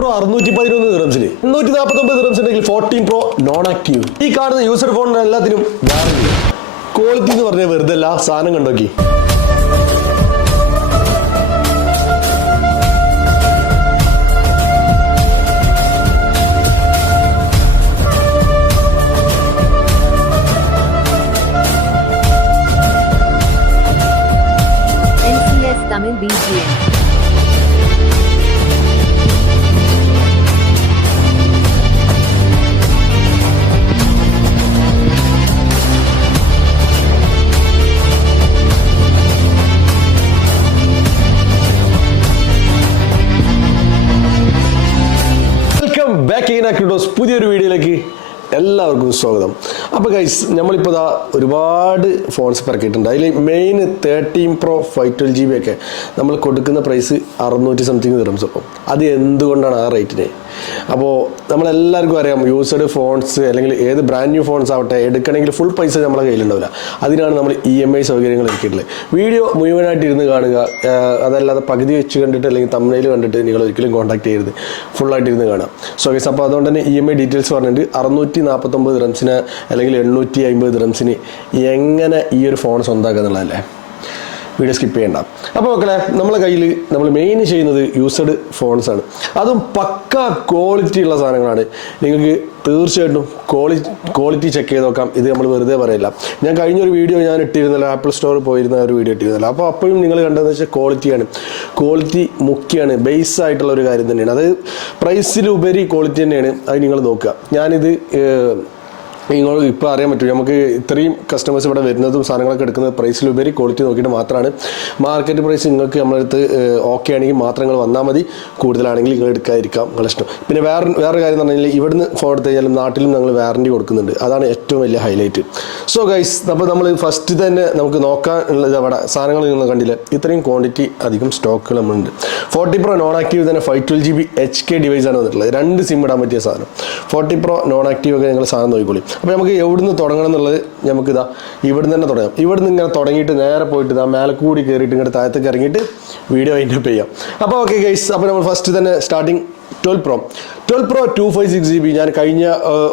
Pro 611 dirhamsന് 849 dirhams ഉണ്ടെങ്കിൽ 14 Pro non active. ഈ കാണുന്ന യൂസർ ഫോണിന് എല്ലാത്തിനും വാറന്റി. ക്വാളിറ്റി എന്ന് പറഞ്ഞാൽ വെറുതെ അല്ല, സാധനം കണ്ടോക്കി. Tamil BGM. Welcome back in ആക്ടിവിറ്റോസ് പുതിയൊരു വീഡിയോയിലേക്ക് എല്ലാവർക്കും സ്വാഗതം. അപ്പോൾ ഗൈസ്, നമ്മളിപ്പോൾ ഒരുപാട് ഫോൺസ് ഇറക്കിയിട്ടുണ്ട്. അതിൽ മെയിൻ 13 Pro 512GB ഒക്കെ നമ്മൾ കൊടുക്കുന്ന പ്രൈസ് 600 സംതിങ് dirhams. അപ്പം അത് എന്തുകൊണ്ടാണ് ആ റേറ്റിന്? അപ്പോൾ നമ്മളെല്ലാവർക്കും അറിയാം, യൂസ്ഡ് ഫോൺസ് അല്ലെങ്കിൽ ഏത് ബ്രാൻഡ് ന്യൂ ഫോൺസ് ആവട്ടെ എടുക്കണമെങ്കിൽ ഫുൾ പൈസ നമ്മളെ കയ്യിലുണ്ടാവില്ല. അതിനാണ് നമ്മൾ EMI സൗകര്യങ്ങൾ ഇറക്കിയിട്ടുള്ളത്. വീഡിയോ മുഴുവനായിട്ട് ഇരുന്ന് കാണുക, അതല്ലാതെ പകുതി വെച്ച് കണ്ടിട്ട് അല്ലെങ്കിൽ തമ്മിൽ കണ്ടിട്ട് നിങ്ങൾ ഒരിക്കലും കോൺടാക്ട് ചെയ്യരുത്, ഫുള്ളായിട്ട് ഇരുന്ന് കാണാം. സോ ഗൈസ്, അപ്പോൾ അതുകൊണ്ട് തന്നെ EMI ഡീറ്റെയിൽസ് പറഞ്ഞിട്ട് 649 dirhamsന് അല്ലെങ്കിൽ 850 dirhamsന് എങ്ങനെ ഈ ഒരു ഫോൺ സ്വന്തമാക്കുക എന്നുള്ളതല്ലേ. വീഡിയോ സ്കിപ്പ് ചെയ്യണ്ട. അപ്പോൾ മക്കളെ, നമ്മളെ കയ്യിൽ നമ്മൾ മെയിൻ ചെയ്യുന്നത് യൂസ്ഡ് ഫോൺസാണ്. അതും പക്ക ക്വാളിറ്റി ഉള്ള സാധനങ്ങളാണ്. നിങ്ങൾക്ക് തീർച്ചയായിട്ടും ക്വാളിറ്റി ചെക്ക് ചെയ്ത് നോക്കാം. ഇത് നമ്മൾ വെറുതെ പറയില്ല. ഞാൻ കഴിഞ്ഞൊരു വീഡിയോ ഞാൻ ഇട്ടിരുന്നല്ലോ, ആപ്പിൾ സ്റ്റോറിൽ പോയിരുന്ന ഒരു വീഡിയോ ഇട്ടിരുന്നല്ലോ. അപ്പോൾ അപ്പോഴും നിങ്ങൾ കണ്ടതെന്ന് വെച്ചാൽ ക്വാളിറ്റിയാണ്. ക്വാളിറ്റി മുഖ്യമാണ്, ബേസ് ആയിട്ടുള്ള ഒരു കാര്യം തന്നെയാണ്. അത് പ്രൈസിലുപരി ക്വാളിറ്റി തന്നെയാണ്. അത് നിങ്ങൾ നോക്കുക. ഞാനിത് നിങ്ങൾ ഇപ്പോൾ അറിയാൻ പറ്റും, നമുക്ക് ഇത്രയും കസ്റ്റമേഴ്സ് ഇവിടെ വരുന്നതും സാധനങ്ങളൊക്കെ എടുക്കുന്നത് പ്രൈസിലുപരി ക്വാളിറ്റി നോക്കിയിട്ട് മാത്രമാണ്. മാർക്കറ്റ് പ്രൈസ് നിങ്ങൾക്ക് നമ്മളടുത്ത് ഓക്കെ ആണെങ്കിൽ മാത്രം നിങ്ങൾ വന്നാൽ മതി. കൂടുതലാണെങ്കിൽ നിങ്ങൾ എടുക്കാതിരിക്കാം, നിങ്ങളിഷ്ടം. പിന്നെ വേറൊരു കാര്യം എന്ന് പറഞ്ഞാൽ, ഇവിടുന്ന് ഫോൺ എടുത്ത് കഴിഞ്ഞാലും നാട്ടിലും ഞങ്ങൾ വാറണ്ടി കൊടുക്കുന്നുണ്ട്. അതാണ് ഏറ്റവും വലിയ ഹൈലൈറ്റ്. സോ ഗൈസ്, അപ്പോൾ നമ്മൾ ഫസ്റ്റ് തന്നെ നമുക്ക് നോക്കാനുള്ളത് അവിടെ സാധനങ്ങൾ നിങ്ങൾ കണ്ടില്ല, ഇത്രയും ക്വാണ്ടിറ്റി അധികം സ്റ്റോക്കുകൾ നമ്മളുണ്ട്. 40 Pro നോൺ ആക്റ്റീവ് തന്നെ 512GB HK ഡിവൈസാണ് വന്നിട്ടുള്ളത്. 2 സിം ഇടാൻ പറ്റിയ സാധനം. 40 Pro നോൺ ആക്റ്റീവ് ഒക്കെ നിങ്ങൾ സാധനം നോക്കിക്കോളി. അപ്പോൾ നമുക്ക് എവിടുന്ന് തുടങ്ങണം എന്നുള്ളത് നമുക്കിതാ ഇവിടുന്ന് തന്നെ തുടങ്ങാം. ഇവിടുന്ന് ഇങ്ങനെ തുടങ്ങിയിട്ട് നേരെ പോയിട്ട് ഇതാ മേലെ കൂടി കയറിയിട്ട് ഇങ്ങോട്ട് താഴത്തേക്ക് ഇറങ്ങിയിട്ട് വീഡിയോ വൈൻഡപ്പ് ചെയ്യാം. അപ്പോൾ ഓക്കെ ഗൈസ്, അപ്പോൾ നമ്മൾ ഫസ്റ്റ് തന്നെ സ്റ്റാർട്ടിങ് 12 Pro 256GB. ഞാൻ കഴിഞ്ഞ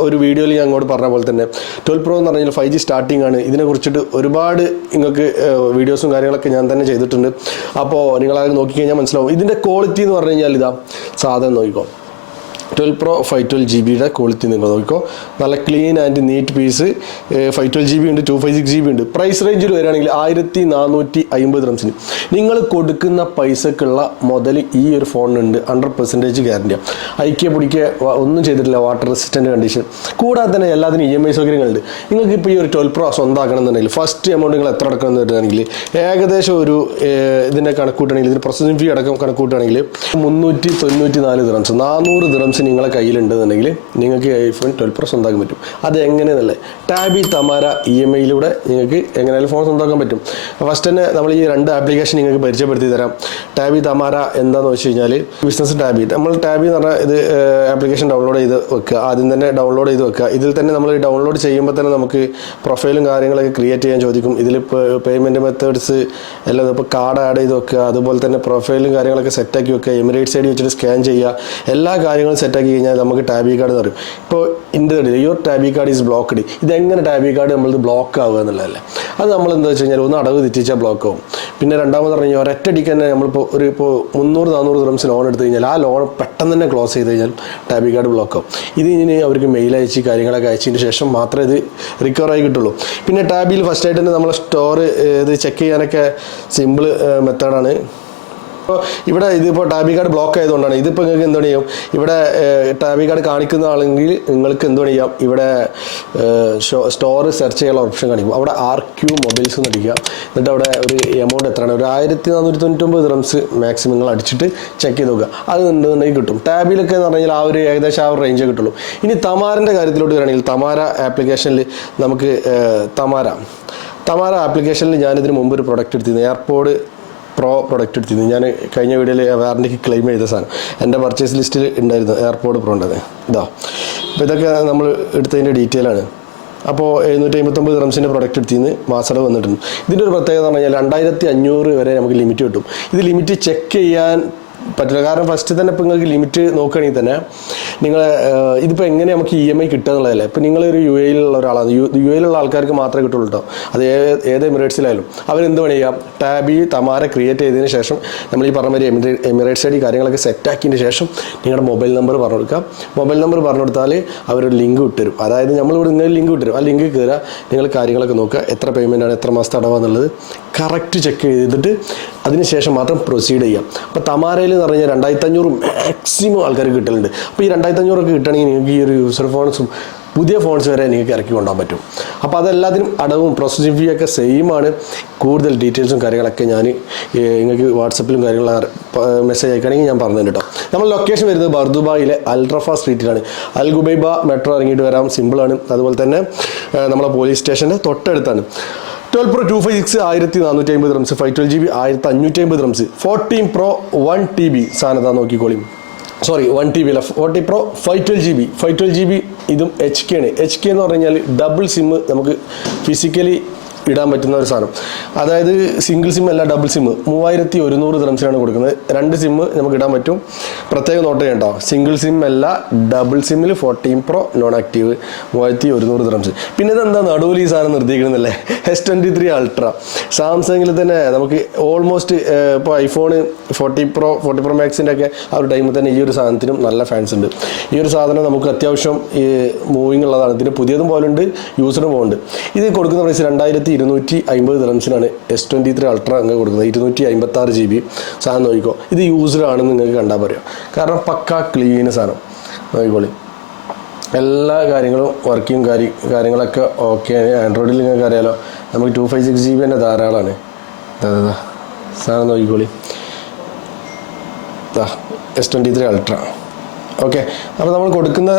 ഒരു വീഡിയോയിൽ ഞാൻ അങ്ങോട്ട് പറഞ്ഞ പോലെ തന്നെ 12 Pro എന്ന് പറഞ്ഞാൽ 5G സ്റ്റാർട്ടിംഗ് ആണ്. ഇതിനെക്കുറിച്ചിട്ട് ഒരുപാട് നിങ്ങൾക്ക് വീഡിയോസും കാര്യങ്ങളൊക്കെ ഞാൻ തന്നെ ചെയ്തിട്ടുണ്ട്. അപ്പോൾ നിങ്ങളത് നോക്കിക്കഴിഞ്ഞാൽ മനസ്സിലാവും. ഇതിൻ്റെ ക്വാളിറ്റി എന്ന് പറഞ്ഞു കഴിഞ്ഞാൽ ഇതാ സാധനം നോക്കിക്കോ. 12 Pro 512GBയുടെ ക്വാളിറ്റി നിങ്ങൾ നോക്കിക്കോ. നല്ല clean and NEET piece. 512GB ഉണ്ട്, 256GB ഉണ്ട്. പ്രൈസ് റേഞ്ചിൽ വരികയാണെങ്കിൽ 1450 dirhamsന് നിങ്ങൾ കൊടുക്കുന്ന പൈസക്കുള്ള മുതൽ ഈ ഒരു ഫോണിനുണ്ട്. 100% ഗ്യാരണ്ടിയാണ്. ഐക്യ പിടിക്കുക ഒന്നും ചെയ്തിട്ടില്ല, വാട്ടർ റെസിസ്റ്റൻ്റ് കണ്ടീഷൻ. കൂടാതെ തന്നെ എല്ലാത്തിനും EMI സൗകര്യങ്ങളുണ്ട്. നിങ്ങൾക്ക് ഇപ്പോൾ ഈ ഒരു 12 Pro സ്വന്തമാക്കണം എന്നുണ്ടെങ്കിൽ ഫസ്റ്റ് എമൗണ്ട് നിങ്ങൾ എത്ര അടക്കണം എന്ന് വരുകയാണെങ്കിൽ ഏകദേശം ഒരു ഇതിൻ്റെ കണക്കൂട്ടുകയാണെങ്കിൽ, ഇതിന് പ്രോസസിംഗ് ഫീ അടക്കം കണക്കൂട്ടുകയാണെങ്കിൽ 394 dirhams, 400 dirhams നിങ്ങളെ കയ്യിലുണ്ടെന്നുണ്ടെങ്കിൽ നിങ്ങൾക്ക് iPhone 12 Pro സ്വന്തമാക്കാൻ പറ്റും. അത് എങ്ങനെയെന്നല്ലേ, ടാബി തമാര EMIയിലൂടെ നിങ്ങൾക്ക് എങ്ങനെയായാലും ഫോൺ സ്വന്തമാക്കാൻ പറ്റും. ഫസ്റ്റ് തന്നെ നമ്മൾ ഈ 2 ആപ്ലിക്കേഷൻ നിങ്ങൾക്ക് പരിചയപ്പെടുത്തി തരാം. ടാബി തമാര എന്താണെന്ന് വെച്ച് കഴിഞ്ഞാൽ ബിസിനസ് ടാബി. നമ്മൾ ടാബി എന്ന് പറഞ്ഞാൽ ഇത് ആപ്ലിക്കേഷൻ ഡൗൺലോഡ് ചെയ്ത് വെക്കുക. ആദ്യം തന്നെ ഡൗൺലോഡ് ചെയ്ത് വെക്കുക. ഇതിൽ തന്നെ നമ്മൾ ഡൗൺലോഡ് ചെയ്യുമ്പോൾ തന്നെ നമുക്ക് പ്രൊഫൈലും കാര്യങ്ങളൊക്കെ ക്രിയേറ്റ് ചെയ്യാൻ ചോദിക്കും. ഇതിൽ പേയ്മെൻറ്റ് മെത്തേഡ്സ് എല്ലാം ഇപ്പോൾ കാർഡ് ആഡ് ചെയ്ത് വെക്കുക. അതുപോലെ തന്നെ പ്രൊഫൈലും കാര്യങ്ങളൊക്കെ സെറ്റാക്കി വെക്കുക. എമിറേറ്റ്സ് ID വെച്ചിട്ട് സ്കാൻ ചെയ്യുക. എല്ലാ കാര്യങ്ങളും സെറ്റാക്കി കഴിഞ്ഞാൽ നമുക്ക് ടാബി കാർഡ് എന്ന് പറയും. ഇപ്പോൾ your Tabby card is blocked. ഇതെങ്ങനെ ടാബി കാർഡ് നമ്മളത് ബ്ലോക്ക് ആവുക എന്നുള്ളതല്ലേ. അത് നമ്മൾ എന്താ വെച്ച് കഴിഞ്ഞാൽ ഒന്ന് അടവ് തെറ്റിച്ചാൽ ബ്ലോക്ക് ആവും. പിന്നെ രണ്ടാമത് പറഞ്ഞാൽ ഒരൊറ്റടിക്ക് തന്നെ നമ്മളിപ്പോൾ ഇപ്പോൾ 300-400 dirhams ലോൺ എടുത്തു കഴിഞ്ഞാൽ ആ ലോൺ പെട്ടെന്ന് തന്നെ ക്ലോസ് ചെയ്ത് കഴിഞ്ഞാൽ ടാബി കാർഡ് ബ്ലോക്ക് ആവും. ഇത് ഇനി അവർക്ക് മെയിൽ അയച്ച് കാര്യങ്ങളൊക്കെ അയച്ചതിന് ശേഷം മാത്രമേ ഇത് റിക്കവർ ആയി കിട്ടുള്ളൂ. പിന്നെ ടാബിയിൽ ഫസ്റ്റായിട്ട് തന്നെ നമ്മളെ സ്റ്റോർ ഇത് ചെക്ക് ചെയ്യാനൊക്കെ സിമ്പിൾ മെത്തേഡാണ്. ഇപ്പോൾ ഇവിടെ ഇതിപ്പോൾ ടാബി കാർഡ് ബ്ലോക്ക് ആയതുകൊണ്ടാണ്. ഇതിപ്പോൾ നിങ്ങൾക്ക് എന്ത് ചെയ്യും, ഇവിടെ ടാബി കാർഡ് കാണിക്കുന്ന ആളെങ്കിൽ നിങ്ങൾക്ക് എന്ത് ചെയ്യാം, ഇവിടെ സ്റ്റോർ സെർച്ച് ചെയ്യാനുള്ള ഓപ്ഷൻ കാണിക്കും. അവിടെ RQ മൊബൈൽസ് എന്ന് അടിക്കുക. എന്നിട്ട് അവിടെ ഒരു എമൗണ്ട് എത്രയാണ്, ഒരു 1499 dirhams മാക്സിമം നിങ്ങൾ അടിച്ചിട്ട് ചെക്ക് ചെയ്ത് നോക്കുക. അത് ഉണ്ടെന്നുണ്ടെങ്കിൽ കിട്ടും. ടാബിലൊക്കെ എന്ന് പറഞ്ഞാൽ ആ ഒരു ഏകദേശം ആ ഒരു റേഞ്ചേ കിട്ടുള്ളൂ. ഇനി തമാരൻ്റെ കാര്യത്തിലോട്ട് വരികയാണെങ്കിൽ തമാര ആപ്ലിക്കേഷനിൽ നമുക്ക് തമാര ആപ്ലിക്കേഷനിൽ ഞാനിതിന് മുമ്പ് ഒരു പ്രൊഡക്റ്റ് എടുത്തിരുന്നു, എയർപോഡ് Pro പ്രൊഡക്റ്റ് എടുത്തിരുന്നു. ഞാൻ കഴിഞ്ഞ വീഡിയോയിൽ വാറണ്ടിക്ക് ക്ലെയിം ചെയ്ത സാധനം എൻ്റെ പർച്ചേസ് ലിസ്റ്റിൽ ഉണ്ടായിരുന്നു. എയർപോഡ് Pro ഉണ്ടത് ഇതാ. അപ്പോൾ ഇതൊക്കെ നമ്മൾ എടുത്തതിൻ്റെ ഡീറ്റെയിൽ ആണ്. അപ്പോൾ 759 dirhamsൻ്റെ പ്രൊഡക്റ്റ് എടുത്തിന്ന് മാസടവ് വന്നിട്ടുണ്ട്. ഇതിൻ്റെ ഒരു പ്രത്യേകത എന്ന് പറഞ്ഞാൽ 2500 വരെ നമുക്ക് ലിമിറ്റ് കിട്ടും. ഇത് ലിമിറ്റ് ചെക്ക് ചെയ്യാൻ പറ്റില്ല. കാരണം ഫസ്റ്റ് തന്നെ ഇപ്പോൾ നിങ്ങൾക്ക് ലിമിറ്റ് നോക്കുകയാണെങ്കിൽ തന്നെ നിങ്ങൾ ഇതിപ്പോൾ എങ്ങനെ നമുക്ക് EMI കിട്ടുക എന്നുള്ളതല്ലേ. ഇപ്പോൾ നിങ്ങളൊരു UAE-യിലുള്ള ഒരാളാണ്, UAE-യിലുള്ള ആൾക്കാർക്ക് മാത്രമേ കിട്ടുള്ളൂ കേട്ടോ. അത് ഏത് എമിറേറ്റ്സിലായാലും അവരെന്ത് വേണം ചെയ്യാം, ടാബ് തമാര ക്രിയേറ്റ് ചെയ്തതിന് ശേഷം നമ്മൾ ഈ പറഞ്ഞ മാതിരി എമിറേറ്റ്സ് ഐഡി കാര്യങ്ങളൊക്കെ സെറ്റാക്കിയതിന് ശേഷം നിങ്ങളുടെ മൊബൈൽ നമ്പർ പറഞ്ഞു കൊടുക്കുക. മൊബൈൽ നമ്പർ പറഞ്ഞു കൊടുത്താൽ അവരൊരു ലിങ്ക് വിട്ടുതരും. അതായത് നമ്മളിവിടെ ഇങ്ങനെ ലിങ്ക് വിട്ടുതരും. ആ ലിങ്ക് കയറുക, നിങ്ങൾ കാര്യങ്ങളൊക്കെ നോക്കുക, എത്ര പേയ്മെൻറ്റാണ്, എത്ര മാസത്തെ അടവാന്നുള്ളത് കറക്റ്റ് ചെക്ക് ചെയ്തിട്ട് അതിനുശേഷം മാത്രം പ്രൊസീഡ് ചെയ്യാം. അപ്പോൾ തമാരയിൽ എന്ന് പറഞ്ഞാൽ 2500 മാക്സിമം ആൾക്കാർക്ക് കിട്ടലുണ്ട്. അപ്പോൾ ഈ 2500 ഒക്കെ കിട്ടണമെങ്കിൽ നിങ്ങൾക്ക് ഈ ഒരു യൂസർ ഫോൺസും പുതിയ ഫോൺസ് വരെ നിങ്ങൾക്ക് ഇറക്കി കൊണ്ടുപോകാൻ പറ്റും. അപ്പോൾ അതെല്ലാത്തിനും അടവും പ്രോസസ്സിംഗ് ഫീ ഒക്കെ സെയിം ആണ്. കൂടുതൽ ഡീറ്റെയിൽസും കാര്യങ്ങളൊക്കെ ഞാൻ നിങ്ങൾക്ക് വാട്സപ്പിലും കാര്യങ്ങളും മെസ്സേജ് അയക്കുകയാണെങ്കിൽ ഞാൻ പറഞ്ഞു കേട്ടോ. നമ്മൾ ലൊക്കേഷൻ വരുന്നത് ബർദുബായിലെ അൽറഫ സ്ട്രീറ്റിലാണ്. അൽ ഗുബൈബ മെട്രോ ഇറങ്ങിയിട്ട് വരാം, സിമ്പിളാണ്. അതുപോലെ തന്നെ നമ്മളെ പോലീസ് സ്റ്റേഷൻ്റെ തൊട്ടടുത്താണ്. 12 Pro 256 1450 റംസ്, 512GB 1550 റംസ്, 14 Pro 1TB സാധനത്താ നോക്കിക്കോളിയും. സോറി 1TB അല്ല, 40 Pro 512GB ഇതും HK ആണ്. HK എന്ന് പറഞ്ഞു കഴിഞ്ഞാൽ ഡബിൾ സിം നമുക്ക് ഫിസിക്കലി ഇടാൻ പറ്റുന്ന ഒരു സാധനം. അതായത് സിംഗിൾ സിം അല്ല, ഡബിൾ സിം 3100 ദിറംസിനാണ് കൊടുക്കുന്നത്. 2 സിം നമുക്ക് ഇടാൻ പറ്റും. പ്രത്യേകം നോട്ട് ചെയ്യണ്ടോ, സിംഗിൾ സിം അല്ല, ഡബിൾ സിമ്മിൽ 14 Pro നോൺ ആക്റ്റീവ് 3100 ദിറംസ്. പിന്നെ ഇതെന്താ നടുവിൽ ഈ സാധനം നിർത്തിയിരിക്കുന്നല്ലേ, S23 Ultra. സാംസങ്ങിൽ തന്നെ നമുക്ക് ഓൾമോസ്റ്റ് ഇപ്പോൾ ഐഫോൺ 40 Pro Maxൻ്റെ ഒക്കെ ആ ഒരു ടൈമിൽ തന്നെ ഈ ഒരു സാധനത്തിനും നല്ല ഫാൻസ് ഉണ്ട്. ഈ ഒരു സാധനം നമുക്ക് അത്യാവശ്യം മൂവിങ് ഉള്ളതാണ്. ഇതിന് പുതിയതും പോലുണ്ട്, യൂസറും പോകുന്നുണ്ട്. ഇത് കൊടുക്കുന്ന പ്രൈസ് 2250 ദിറംസിനാണ് S23 Ultra അങ്ങ് കൊടുക്കുന്നത്. 256GB സാധനം നോക്കിക്കോ. ഇത് യൂസറാണെന്ന് നിങ്ങൾക്ക് കണ്ടാൽ പറയാം. കാരണം പക്ക ക്ലീൻ സാധനം നോക്കിക്കോളി. എല്ലാ കാര്യങ്ങളും വർക്കിംഗ് കാര്യങ്ങളൊക്കെ ഓക്കെ. ആൻഡ്രോയിഡിൽ നിങ്ങൾക്ക് അറിയാലോ, നമുക്ക് 256GB തന്നെ ധാരാളമാണ്. സാധനം നോക്കിക്കോളി, S23 Ultra. ഓക്കെ, അപ്പോൾ നമ്മൾ കൊടുക്കുന്ന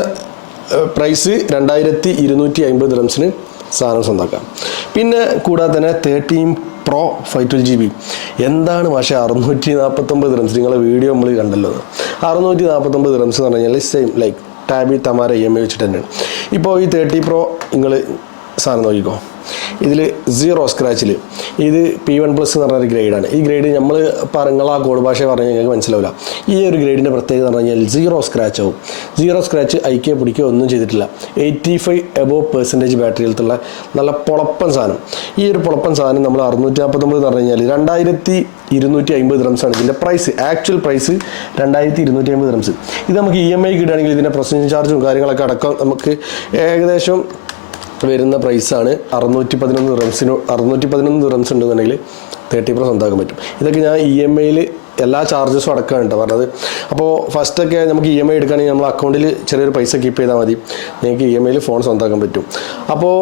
പ്രൈസ് 2250 ദിറംസിന് സാധനം സ്വന്തമാക്കാം. പിന്നെ കൂടാതെ തന്നെ 13 Pro 512GB എന്താണ് പക്ഷേ 649 ദിറംസ്. നിങ്ങളെ വീഡിയോ നമ്മൾ കണ്ടല്ലോ, 649 ദിറംസ് എന്ന് പറഞ്ഞാൽ സെയിം ലൈക്ക് ടാബി തമാര EMI വെച്ചിട്ട് തന്നെയാണ്. ഇപ്പോൾ ഈ 30 Pro നിങ്ങൾ സാധനം നോക്കിക്കോ. ഇതിൽ 0 സ്ക്രാച്ചിൽ ഇത് P1+ എന്ന് പറഞ്ഞൊരു ഗ്രേഡാണ്. ഈ ഗ്രേഡ് നമ്മൾ പറഞ്ഞാൽ ആ കോഡ് ഭാഷ പറഞ്ഞാൽ ഞങ്ങൾക്ക് മനസ്സിലാവില്ല. ഈ ഒരു ഗ്രേഡിൻ്റെ പ്രത്യേകത എന്ന് പറഞ്ഞു കഴിഞ്ഞാൽ 0 സ്ക്രാച്ച് ആവും. 0 സ്ക്രാച്ച് അയക്കുക പിടിക്കുക ഒന്നും ചെയ്തിട്ടില്ല. 85% ബാറ്ററിയിലുള്ള നല്ല പൊളപ്പൻ സാധനം. ഈ ഒരു പൊളപ്പൻ സാധനം നമ്മൾ 649 എന്ന് പറഞ്ഞു കഴിഞ്ഞാൽ 2250 ദിറംസാണ് ഇതിൻ്റെ പ്രൈസ്. Actual price 2250 dirhams. ഇത് നമുക്ക് EMI കിട്ടുകയാണെങ്കിൽ ഇതിൻ്റെ പ്രോസസ്സിംഗ് ചാർജും കാര്യങ്ങളൊക്കെ അടക്കം നമുക്ക് ഏകദേശം വരുന്ന പ്രൈസാണ് 611 ദിറംസ് ഉണ്ടെന്നുണ്ടെങ്കിൽ 30 Pro സ്വന്തമാക്കാൻ പറ്റും. ഇതൊക്കെ ഞാൻ EMI-യിൽ എല്ലാ ചാർജസും അടക്കമാണ് കേട്ടോ പറഞ്ഞത്. അപ്പോൾ ഫസ്റ്റൊക്കെ നമുക്ക് EMI എടുക്കുകയാണെങ്കിൽ നമ്മൾ അക്കൗണ്ടിൽ ചെറിയൊരു പൈസ കീപ്പ് ചെയ്താൽ മതി, നിങ്ങൾക്ക് EMI-യിൽ ഫോൺ സ്വന്തമാക്കാൻ പറ്റും. അപ്പോൾ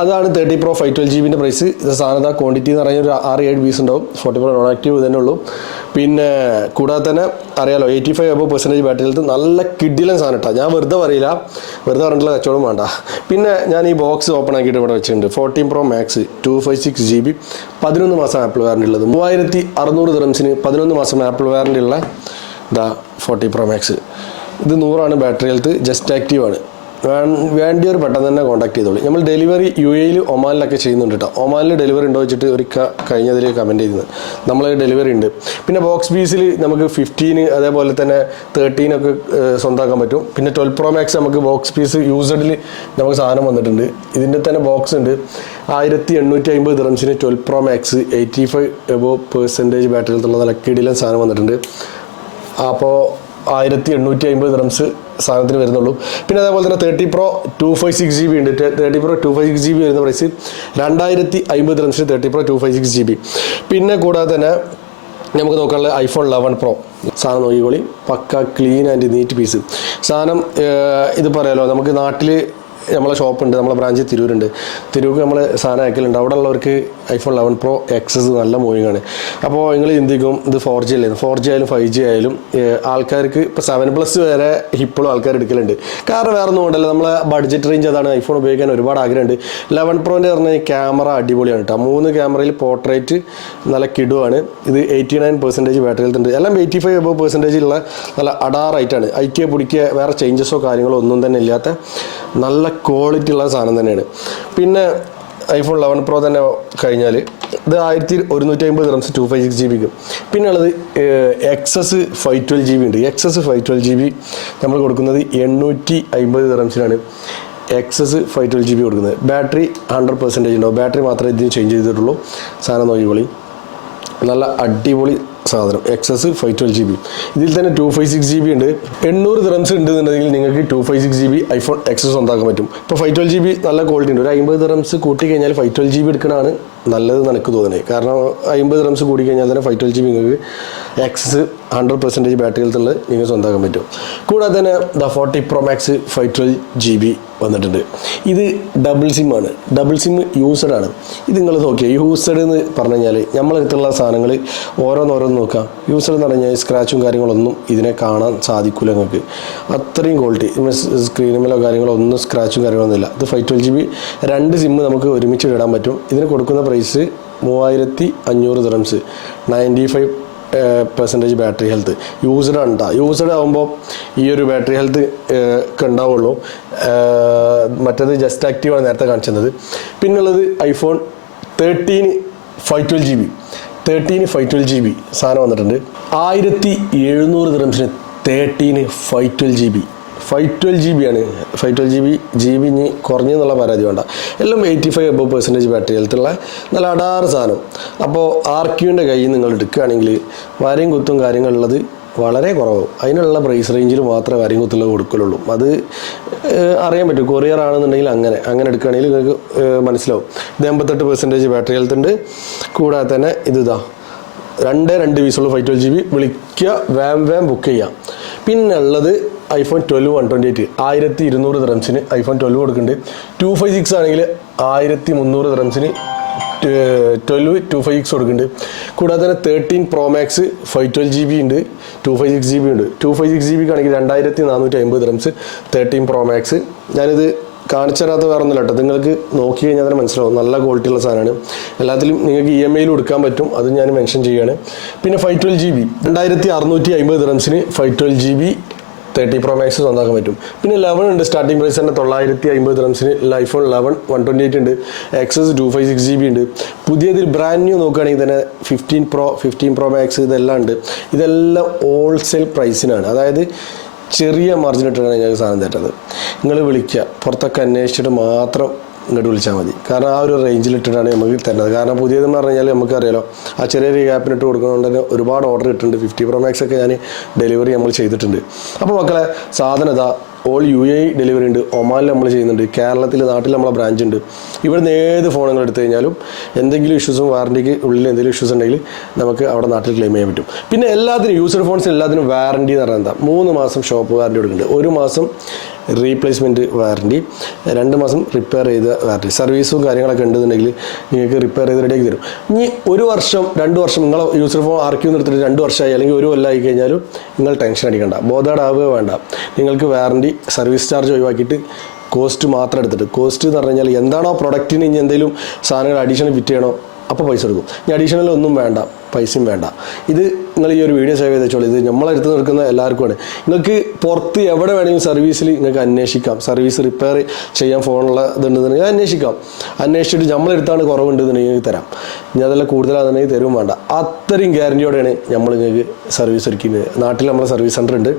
അതാണ് 30 Pro 512GB പ്രൈസ്. ഇത് സാധനത ക്വാണ്ടിറ്റി എന്ന് പറഞ്ഞാൽ ഒരു 6-7 പീസ് ഉണ്ടാവും. 40 Pro നോൺ ആക്റ്റീവ് തന്നെ ഉള്ളൂ. പിന്നെ കൂടാതെ തന്നെ അറിയാലോ 85% ബാറ്ററിയിലത്ത് നല്ല കിഡിലൻ സാധനം ഇട്ടാ. ഞാൻ വെറുതെ പറഞ്ഞിട്ടുള്ള കച്ചവടം വേണ്ട. പിന്നെ ഞാൻ ഈ ബോക്സ് ഓപ്പൺ ആക്കിയിട്ട് ഇവിടെ വെച്ചിട്ടുണ്ട്. 14 Pro Max 256GB 11 മാസം ആപ്പിൾ വാറണ്ടി ഉള്ളത്. 3600 ദിറംസിന് 11 മാസം ആപ്പിൾ വാറണ്ടി ഉള്ള 40 Pro Max. ഇത് 100 ബാറ്ററി ഹെൽത്ത്, ജസ്റ്റ് ആക്റ്റീവ് ആണ്. വേണ്ടിയവർ പെട്ടെന്ന് തന്നെ കോൺടാക്ട് ചെയ്തോളൂ. നമ്മൾ ഡെലിവറി UAE-യിൽ ഒമാനിലൊക്കെ ചെയ്യുന്നുണ്ട് കേട്ടോ. ഒമാനിൽ ഡെലിവറി ഉണ്ടോ വെച്ചിട്ട് ഒരു കഴിഞ്ഞതിൽ കമൻറ്റ് ചെയ്യുന്നത്. നമ്മൾ ഡെലിവറി ഉണ്ട്. പിന്നെ ബോക്സ് പീസിൽ നമുക്ക് 15 അതേപോലെ തന്നെ 13 ഒക്കെ സ്വന്തമാക്കാൻ പറ്റും. പിന്നെ 12 Pro Max നമുക്ക് ബോക്സ് പീസ് യൂസഡിൽ നമുക്ക് സാധനം വന്നിട്ടുണ്ട്. ഇതിൻ്റെ തന്നെ ബോക്സ് ഉണ്ട്. 1850 ദിറംസിന് 12 Pro Max 85% ബാറ്ററിയിലുള്ള നല്ല കിടിലൻ സാധനം വന്നിട്ടുണ്ട്. അപ്പോൾ 1850 ദിറംസ് സാധനത്തിന് വരുന്നുള്ളൂ. പിന്നെ അതേപോലെ തന്നെ 30 Pro 256GB ഉണ്ട്. 30 Pro 256GB വരുന്ന പ്രൈസ് 2050 ദിറംസിന് 30 Pro 256GB. പിന്നെ കൂടാതെ തന്നെ നമുക്ക് നോക്കാനുള്ള iPhone 11 Pro സാധനം നോക്കിക്കോളി. പക്ക ക്ലീൻ ആൻഡ് നീറ്റ് പീസ് സാധനം. ഇത് പറയാലോ, നമുക്ക് നാട്ടിൽ നമ്മളെ ഷോപ്പുണ്ട്, നമ്മളെ ബ്രാഞ്ച് തിരൂരുണ്ട്. തിരൂർക്ക് നമ്മൾ സാധനം അയക്കലുണ്ട്. അവിടെ ഉള്ളവർക്ക് iPhone 11 Pro XS നല്ല മൂവിങ് ആണ്. അപ്പോൾ നിങ്ങൾ ചിന്തിക്കും ഇത് 4G അല്ലേ, 4G ആയാലും 5G ആയാലും ആൾക്കാർക്ക് ഇപ്പോൾ 7+ വരെ ഇപ്പോഴും ആൾക്കാർ എടുക്കലുണ്ട്. കാരണം വേറെ ഒന്നും കൊണ്ടല്ല, നമ്മളെ ബഡ്ജറ്റ് റേഞ്ച് അതാണ്. ഐഫോൺ ഉപയോഗിക്കാൻ ഒരുപാട് ആഗ്രഹമുണ്ട്. 11 Proൻ്റെ പറഞ്ഞാൽ ക്യാമറ അടിപൊളിയാണ് കേട്ടോ. 3 ക്യാമറയിൽ പോർട്രേറ്റ് നല്ല കിടുവാണ്. ഇത് 89% ബാറ്ററി ഹെൽത്ത് ഉണ്ട്. എല്ലാം 85% ഉള്ള നല്ല അടാറായിട്ടാണ്. ഐക്യ പിടിക്കുക വേറെ ചേഞ്ചസോ കാര്യങ്ങളോ ഒന്നും തന്നെ ഇല്ലാത്ത നല്ല ക്വാളിറ്റി ഉള്ള സാധനം തന്നെയാണ്. പിന്നെ ഐഫോൺ 11 Pro തന്നെ കഴിഞ്ഞാൽ ഇത് 1150 dirhams 256 GB. പിന്നെ ഉള്ളത് XS 512 GB ഉണ്ട്. XS 512 GB നമ്മൾ കൊടുക്കുന്നത് 850 dirhamsനാണ് XS 512 GB കൊടുക്കുന്നത്. ബാറ്ററി 100% ഉണ്ടാവും. ബാറ്ററി മാത്രമേ ഇതിന് ചേഞ്ച് ചെയ്തിട്ടുള്ളൂ. സാധനം നോക്കിക്കോളി, നല്ല അടിപൊളി സാധനം. XS 512 GB. ഇതിൽ തന്നെ 256 GB ഉണ്ട്. 800 dirhams ഉണ്ടെന്നുണ്ടെങ്കിൽ നിങ്ങൾക്ക് 256 GB ഐഫോൺ XS സ്വന്തമാക്കാൻ പറ്റും. ഇപ്പോൾ 512 GB നല്ല ക്വാളിറ്റി ഉണ്ട്. ഒരു 50 dirhams കൂട്ടി കഴിഞ്ഞാൽ 512 GB എടുക്കണതാണ് നല്ലത് എനിക്ക് തോന്നുന്നത്. കാരണം 50 dirhams കൂടി കഴിഞ്ഞാൽ തന്നെ 512 GB നിങ്ങൾക്ക് XS 100% ബാറ്ററി ഹെൽത്തുള്ളത് നിങ്ങൾക്ക് സ്വന്തമാക്കാൻ പറ്റും. കൂടാതെ തന്നെ 40 Pro Max 512 GB വന്നിട്ടുണ്ട്. ഇത് ഡബിൾ സിം ആണ്. ഡബിൾ സിം യൂസഡ് ആണ്. ഇത് നിങ്ങൾ നോക്കിയാൽ യൂസഡ് എന്ന് പറഞ്ഞു കഴിഞ്ഞാൽ നമ്മളടുത്തുള്ള സാധനങ്ങൾ ഓരോന്നോരോന്ന് നോക്കാം. യൂസഡ് എന്ന് പറഞ്ഞു കഴിഞ്ഞാൽ സ്ക്രാച്ചും കാര്യങ്ങളൊന്നും ഇതിനെ കാണാൻ സാധിക്കില്ല നിങ്ങൾക്ക്. അത്രയും ക്വാളിറ്റി. സ്ക്രീനിലോ കാര്യങ്ങളോ ഒന്നും സ്ക്രാച്ചും കാര്യങ്ങളൊന്നും ഇല്ല. ഇത് 512 GB 2 സിം നമുക്ക് ഒരുമിച്ച് ഇടാൻ പറ്റും. ഇതിന് കൊടുക്കുന്ന price 3500 dirhams, 95% battery health. Used ആണ് കേട്ടോ. യൂസ്ഡ് ആകുമ്പോൾ ഈ ഒരു ബാറ്ററി ഹെൽത്ത് ഒക്കെ ഉണ്ടാവുള്ളൂ. മറ്റേത് ജസ്റ്റ് ആക്റ്റീവാണ് നേരത്തെ കാണിച്ചത്. പിന്നുള്ളത് ഐഫോൺ 13 512 GB. 13 512 GB സാധനം വന്നിട്ടുണ്ട്. 1700 dirhamsന് 13 512 GB. 512 GB ആണ്. 512 GB ഇനി കുറഞ്ഞെന്നുള്ള പരാതി വേണ്ട. എല്ലാം 85% ബാറ്ററി ഹെൽത്തുള്ള നല്ല അടാറ് സാധനം. അപ്പോൾ RQൻ്റെ കയ്യിൽ നിന്ന് നിങ്ങൾ എടുക്കുകയാണെങ്കിൽ വരയും കുത്തും കാര്യങ്ങളുള്ളത് വളരെ കുറവാകും. അതിനുള്ള പ്രൈസ് റേഞ്ചിൽ മാത്രമേ വരയും കുത്തുള്ളത് കൊടുക്കലുള്ളൂ. അത് അറിയാൻ പറ്റും. കൊറിയർ ആണെന്നുണ്ടെങ്കിൽ അങ്ങനെ എടുക്കുകയാണെങ്കിൽ നിങ്ങൾക്ക് മനസ്സിലാവും. ഇത് 88% ബാറ്ററി ഹെൽത്ത് ഉണ്ട്. കൂടാതെ തന്നെ ഇതാ 2 പീസുള്ള 512 GB. വിളിക്കുക, വേം ബുക്ക് ചെയ്യാം. പിന്നെ ഉള്ളത് ഐഫോൺ 12 128 1200 dirhamsന് ഐഫോൺ 12 കൊടുക്കുന്നുണ്ട്. 256 ആണെങ്കിൽ 1300 dirhamsന് 12 256 കൊടുക്കുന്നുണ്ട്. കൂടാതെ തന്നെ 13 Pro Max 512 GB ഉണ്ട്. 256 GB ഉണ്ട്. 256 GB ആണെങ്കിൽ 2450 dirhams 13 Pro Max. ഞാനിത് കാണിച്ചു തരാത്ത വേറെ ഒന്നുമില്ല കേട്ടോ. നിങ്ങൾക്ക് നോക്കി കഴിഞ്ഞാൽ തന്നെ മനസ്സിലാവും. നല്ല ക്വാളിറ്റി ഉള്ള സാധനമാണ്. എല്ലാത്തിലും നിങ്ങൾക്ക് EMI കൊടുക്കാൻ പറ്റും. അത് ഞാൻ മെൻഷൻ ചെയ്യുകയാണ്. പിന്നെ 512 GB 2650 dirhamsന് 512 GB 30 Pro Max സ്വന്തമാക്കാൻ പറ്റും. പിന്നെ 11 ഉണ്ട്. സ്റ്റാർട്ടിംഗ് പ്രൈസ് തന്നെ 950 dirhamsന് ഐഫോൺ 11 128 ഉണ്ട്. XS 256 GB ഉണ്ട്. പുതിയതിൽ ബ്രാൻഡ് ന്യൂ നോക്കുകയാണെങ്കിൽ തന്നെ 15 Pro Max ഇതെല്ലാം ഉണ്ട്. ഇതെല്ലാം ഹോൾസെയിൽ പ്രൈസിനാണ്. അതായത് ചെറിയ മാർജിൻ ഇട്ടിട്ടാണ് ഞങ്ങൾക്ക് സാധനം തരുന്നത്. നിങ്ങൾ വിളിക്കുക, പുറത്തൊക്കെ അന്വേഷിച്ചിട്ട് മാത്രം ഇങ്ങോട്ട് വിളിച്ചാൽ മതി. കാരണം ആ ഒരു റേഞ്ചിലിട്ടിട്ടാണ് നമുക്ക് തരുന്നത്. കാരണം പുതിയതെന്ന് പറഞ്ഞു കഴിഞ്ഞാൽ നമുക്കറിയാലോ, ആ ചെറിയൊരു ഗ്യാപ്പിനിട്ട് കൊടുക്കുന്നതുകൊണ്ട് തന്നെ ഒരുപാട് ഓർഡർ കിട്ടുന്നുണ്ട്. 50 Pro Max ഒക്കെ ഞാൻ ഡെലിവറി നമ്മൾ ചെയ്തിട്ടുണ്ട്. അപ്പോൾ മക്കളെ, സാധനം ഇതാ ഓൾ UAE ഡെലിവറി ഉണ്ട്. ഒമാനിൽ നമ്മൾ ചെയ്യുന്നുണ്ട്. കേരളത്തിൽ നാട്ടിൽ നമ്മളെ ബ്രാഞ്ച് ഉണ്ട്. ഇവിടുന്ന് ഏത് ഫോണുകൾ എടുത്തു കഴിഞ്ഞാലും എന്തെങ്കിലും ഇഷ്യൂസും വാറണ്ടിക്ക് ഉള്ളിൽ എന്തെങ്കിലും ഇഷ്യൂസ് ഉണ്ടെങ്കിൽ നമുക്ക് അവിടെ നാട്ടിൽ ക്ലെയിം ചെയ്യാൻ പറ്റും. പിന്നെ എല്ലാത്തിനും യൂസർ ഫോൺസിന് എല്ലാത്തിനും വാറണ്ടി എന്ന് പറഞ്ഞാൽ എന്താ, 3 മാസം ഷോപ്പ് വാറണ്ടി കൊടുക്കുന്നുണ്ട്. 1 മാസം റീപ്ലേസ്മെൻറ്റ് വാറണ്ടി, 2 മാസം റിപ്പയർ ചെയ്ത വാറണ്ടി. സർവീസും കാര്യങ്ങളൊക്കെ ഉണ്ടെന്നുണ്ടെങ്കിൽ നിങ്ങൾക്ക് റിപ്പയർ ചെയ്ത് റെഡിയാക്കി തരും. ഇനി 1 വർഷം 2 വർഷം നിങ്ങൾ യൂസർ ഫോൺ RQ നിർത്തിയിട്ട് 2 വർഷമായി അല്ലെങ്കിൽ 1 കൊല്ലമായി കഴിഞ്ഞാലും നിങ്ങൾ ടെൻഷൻ അടിക്കണ്ട, ബോധേഡാവുക വേണ്ട. നിങ്ങൾക്ക് വാറണ്ടി സർവീസ് ചാർജ് ഒഴിവാക്കിയിട്ട് കോസ്റ്റ് മാത്രം എടുത്തിട്ട്, കോസ്റ്റ് എന്ന് പറഞ്ഞു കഴിഞ്ഞാൽ എന്താണോ പ്രൊഡക്റ്റിന് ഇനി എന്തെങ്കിലും സാധനങ്ങൾ അഡീഷണൽ ഫിറ്റ് ചെയ്യണോ അപ്പോൾ പൈസ എടുക്കും. ഇനി അഡീഷണൽ ഒന്നും വേണ്ട, പൈസയും വേണ്ട. ഇത് നിങ്ങൾ ഈ ഒരു വീഡിയോ സേവ് ചെയ്ത് വെച്ചോളൂ. ഇത് നമ്മളെടുത്ത് നിൽക്കുന്ന എല്ലാവർക്കുമാണ്. നിങ്ങൾക്ക് പുറത്ത് എവിടെ വേണമെങ്കിലും സർവീസിൽ നിങ്ങൾക്ക് അന്വേഷിക്കാം. സർവീസ് റിപ്പയർ ചെയ്യാൻ ഫോണുള്ള ഇതുണ്ടെന്നുണ്ടെങ്കിൽ അന്വേഷിക്കാം. അന്വേഷിച്ചിട്ട് നമ്മളെടുത്താണ് കുറവുണ്ടെന്നുണ്ടെങ്കിൽ തരാം. ഇനി അതെല്ലാം കൂടുതലാണെന്നുണ്ടെങ്കിൽ തരും വേണ്ട. അത്രയും ഗ്യാരണ്ടിയോടെയാണ് നമ്മൾ നിങ്ങൾക്ക് സർവീസ് ഒരുക്കുന്നത്. നാട്ടിൽ നമ്മളെ സർവീസ് സെൻ്റർ ഉണ്ട്.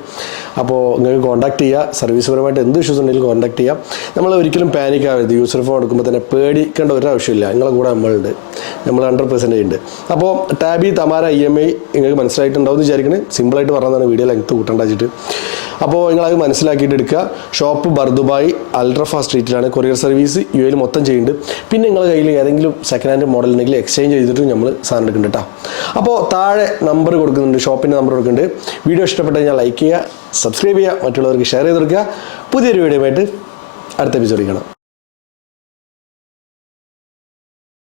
അപ്പോൾ നിങ്ങൾക്ക് കോൺടാക്ട് ചെയ്യുക. സർവീസ് പരമായിട്ട് എന്ത് ഇഷ്യൂസ് ഉണ്ടെങ്കിലും കോൺടാക്ട് ചെയ്യാം. നമ്മൾ ഒരിക്കലും പാനിക് ആവരുത്. യൂസർ ഫോൺ എടുക്കുമ്പോൾ തന്നെ പേടിക്കേണ്ട ഒരു ആവശ്യമില്ല. നിങ്ങളെ കൂടെ നമ്മളുണ്ട്, നമ്മൾ 100% ഉണ്ട്. അപ്പോൾ ടാബി തമാര EMI നിങ്ങൾക്ക് മനസ്സിലായിട്ടുണ്ടാവും എന്ന് വിചാരിക്കുന്നത്. സിമ്പിളായിട്ട് പറഞ്ഞതാണ്, വീഡിയോ ലെങ്ത്ത് കൂട്ടണ്ട വെച്ചിട്ട്. അപ്പോൾ നിങ്ങളത് മനസ്സിലാക്കിയിട്ട് എടുക്കുക. ഷോപ്പ് ബർദുബായ് അൾട്രഫ സ്ട്രീറ്റിലാണ്. കൊറിയർ സർവീസ് UAE മൊത്തം ചെയ്യുന്നുണ്ട്. പിന്നെ നിങ്ങളുടെ കയ്യിൽ ഏതെങ്കിലും സെക്കൻഡ് ഹാൻഡ് മോഡൽ ഉണ്ടെങ്കിൽ എക്സ്ചേഞ്ച് ചെയ്തിട്ട് നമ്മൾ സാധനം എടുക്കുന്നുണ്ട് കേട്ടോ. അപ്പോൾ താഴെ നമ്പർ കൊടുക്കുന്നുണ്ട്, ഷോപ്പിൻ്റെ നമ്പർ കൊടുക്കുന്നുണ്ട്. വീഡിയോ ഇഷ്ടപ്പെട്ട് കഴിഞ്ഞാൽ ലൈക്ക് ചെയ്യുക, സബ്സ്ക്രൈബ് ചെയ്യുക, മറ്റുള്ളവർക്ക് ഷെയർ ചെയ്ത് കൊടുക്കുക. പുതിയൊരു വീഡിയോ ആയിട്ട് അടുത്ത എപ്പിസോഡിൽ കാണാം.